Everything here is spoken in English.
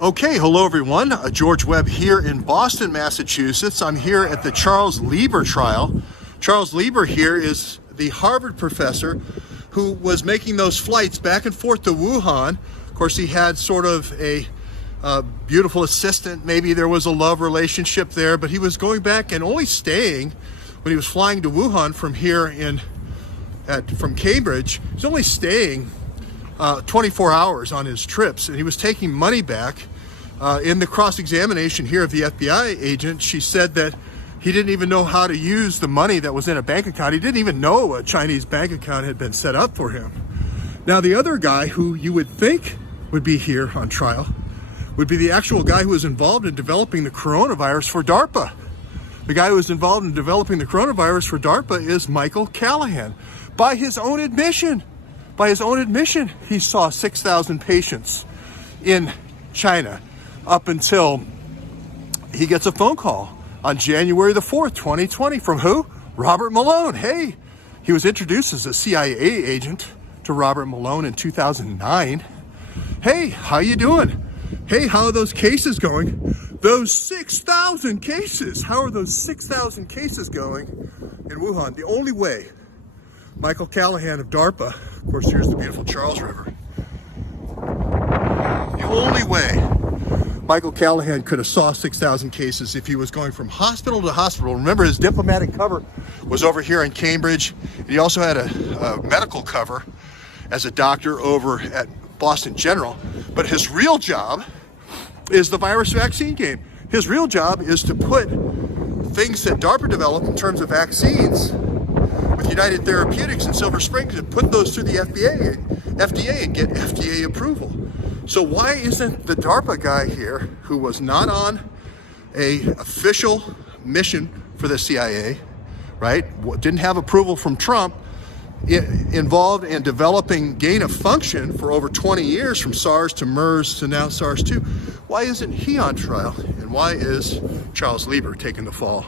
Okay, hello everyone. George Webb here in Boston, Massachusetts. I'm here at the Charles Lieber trial. Charles Lieber here is the Harvard professor who was making those flights back and forth to Wuhan. Of course, he had sort of a beautiful assistant. Maybe there was a love relationship there, but he was going back and only staying when he was flying to Wuhan from here from Cambridge. He was only staying 24 hours on his trips, and he was taking money back. In the cross-examination here of the FBI agent, she said that he didn't even know how to use the money that was in a bank account. He didn't even know a Chinese bank account had been set up for him. Now, the other guy who you would think would be here on trial would be the actual guy who was involved in developing the coronavirus for DARPA. The guy who was involved in developing the coronavirus for DARPA is Michael Callahan. By his own admission, he saw 6,000 patients in China up until he gets a phone call on January the 4th, 2020 from who? Robert Malone. Hey, he was introduced as a CIA agent to Robert Malone in 2009. Hey, how you doing? Hey, how are those cases going? Those 6,000 cases. How are those 6,000 cases going in Wuhan? The only way Michael Callahan of DARPA, of course, here's the beautiful Charles River. The only way Michael Callahan could have saw 6,000 cases if he was going from hospital to hospital. Remember, his diplomatic cover was over here in Cambridge. He also had a medical cover as a doctor over at Boston General. But his real job is the virus vaccine game. His real job is to put things that DARPA developed in terms of vaccines with United Therapeutics in Silver Springs and put those through the FDA and get FDA approval. So why isn't the DARPA guy here, who was not on a official mission for the CIA, right? Didn't have approval from Trump, involved in developing gain of function for over 20 years from SARS to MERS to now SARS-2? Why isn't he on trial? And why is Charles Lieber taking the fall?